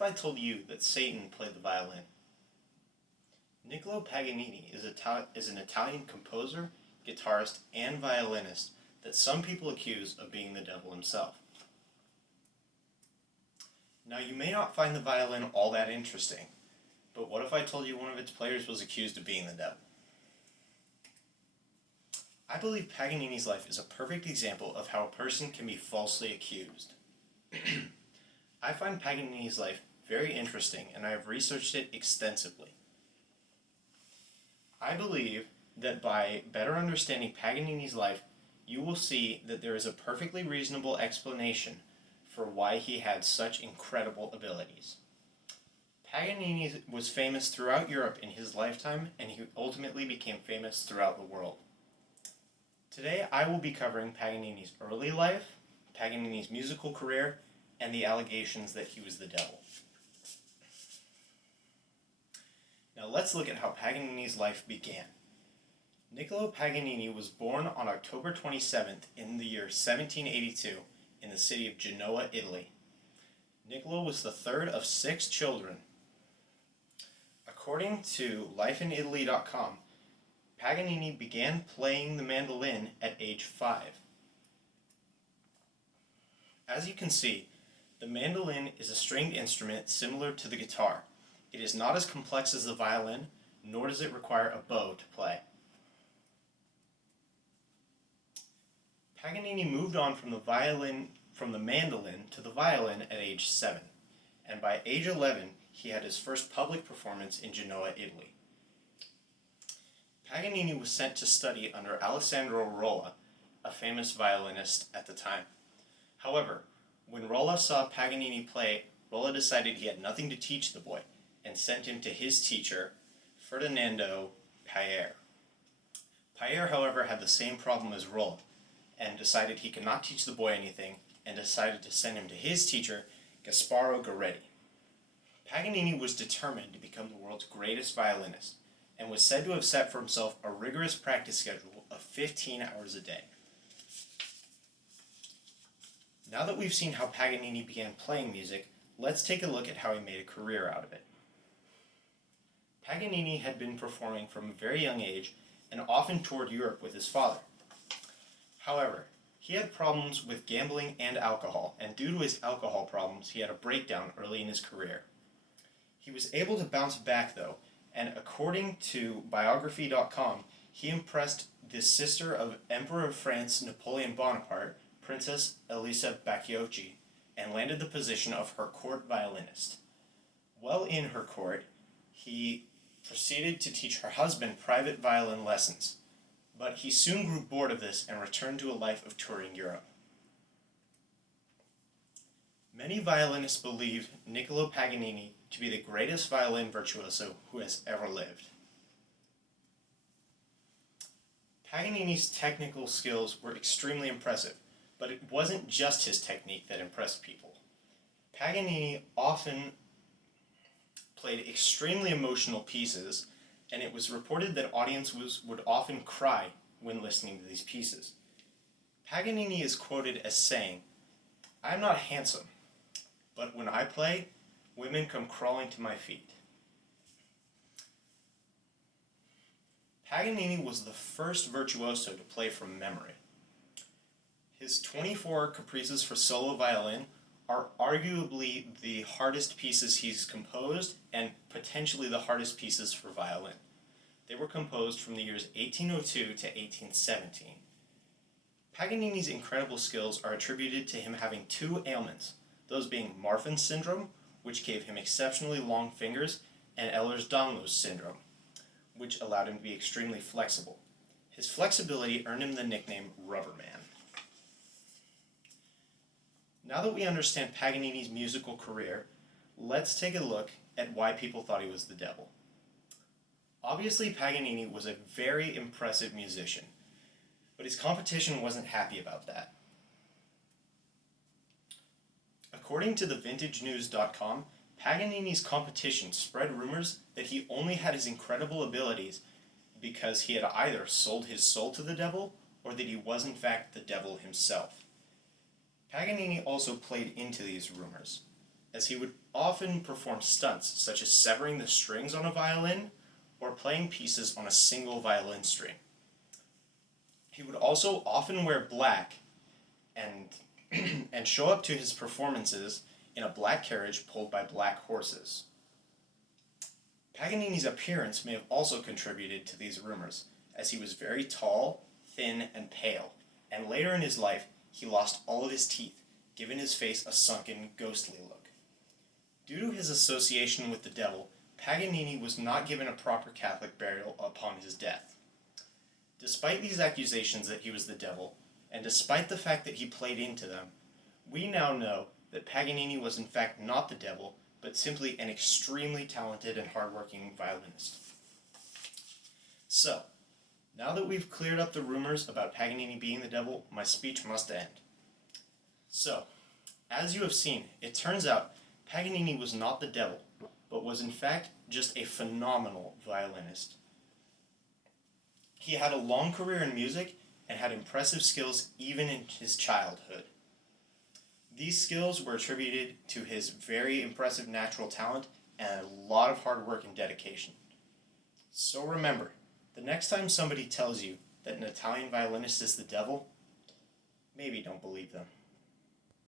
if I told you that Satan played the violin? Niccolo Paganini is an Italian composer, guitarist, and violinist that some people accuse of being the devil himself. Now, you may not find the violin all that interesting, but what if I told you one of its players was accused of being the devil? I believe Paganini's life is a perfect example of how a person can be falsely accused. I find Paganini's life very interesting, and I have researched it extensively. I believe that by better understanding Paganini's life, you will see that there is a perfectly reasonable explanation for why he had such incredible abilities. Paganini was famous throughout Europe in his lifetime, and he ultimately became famous throughout the world. Today I will be covering Paganini's early life, Paganini's musical career, and the allegations that he was the devil. Now let's look at how Paganini's life began. Niccolo Paganini was born on October 27th in the year 1782 in the city of Genoa, Italy. Niccolo was the third of 6 children. According to lifeinitaly.com, Paganini began playing the mandolin at age 5. As you can see, the mandolin is a stringed instrument similar to the guitar. It is not as complex as the violin, nor does it require a bow to play. Paganini moved on from the mandolin to the violin at age 7, and by age 11 he had his first public performance in Genoa, Italy. Paganini was sent to study under Alessandro Rolla, a famous violinist at the time. However, when Rolla saw Paganini play, Rolla decided he had nothing to teach the boy and sent him to his teacher, Ferdinando Paer. Paer, however, had the same problem as Rolla and decided he could not teach the boy anything and decided to send him to his teacher, Gasparo Goretti. Paganini was determined to become the world's greatest violinist and was said to have set for himself a rigorous practice schedule of 15 hours a day. Now that we've seen how Paganini began playing music, let's take a look at how he made a career out of it. Paganini had been performing from a very young age and often toured Europe with his father. However, he had problems with gambling and alcohol, and due to his alcohol problems, he had a breakdown early in his career. He was able to bounce back though, and according to biography.com, he impressed the sister of Emperor of France Napoleon Bonaparte, Princess Elisa Bacciochi, and landed the position of her court violinist. While in her court, he proceeded to teach her husband private violin lessons, but he soon grew bored of this and returned to a life of touring Europe. Many violinists believe Niccolo Paganini to be the greatest violin virtuoso who has ever lived. Paganini's technical skills were extremely impressive, but it wasn't just his technique that impressed people. Paganini often played extremely emotional pieces, and it was reported that audiences would often cry when listening to these pieces. Paganini is quoted as saying, "I am not handsome, but when I play, women come crawling to my feet." Paganini was the first virtuoso to play from memory. His 24 caprices for solo violin are arguably the hardest pieces he's composed and potentially the hardest pieces for violin. They were composed from the years 1802 to 1817. Paganini's incredible skills are attributed to him having 2 ailments, those being Marfan's syndrome, which gave him exceptionally long fingers, and Ehlers-Danlos syndrome, which allowed him to be extremely flexible. His flexibility earned him the nickname Rubber Man. Now that we understand Paganini's musical career, let's take a look at why people thought he was the devil. Obviously, Paganini was a very impressive musician, but his competition wasn't happy about that. According to thevintagenews.com, Paganini's competition spread rumors that he only had his incredible abilities because he had either sold his soul to the devil or that he was in fact the devil himself. Paganini also played into these rumors. as he would often perform stunts such as severing the strings on a violin or playing pieces on a single violin string. He would also often wear black and and show up to his performances in a black carriage pulled by black horses. Paganini's appearance may have also contributed to these rumors, as he was very tall, thin, and pale, and later in his life he lost all of his teeth, giving his face a sunken, ghostly look. Due to his association with the devil, Paganini was not given a proper Catholic burial upon his death. Despite these accusations that he was the devil, and despite the fact that he played into them, we now know that Paganini was in fact not the devil, but simply an extremely talented and hardworking violinist. So, now that we've cleared up the rumors about Paganini being the devil, my speech must end. So, as you have seen, it turns out Paganini was not the devil, but was in fact just a phenomenal violinist. He had a long career in music and had impressive skills even in his childhood. These skills were attributed to his very impressive natural talent and a lot of hard work and dedication. So remember, the next time somebody tells you that an Italian violinist is the devil, maybe don't believe them.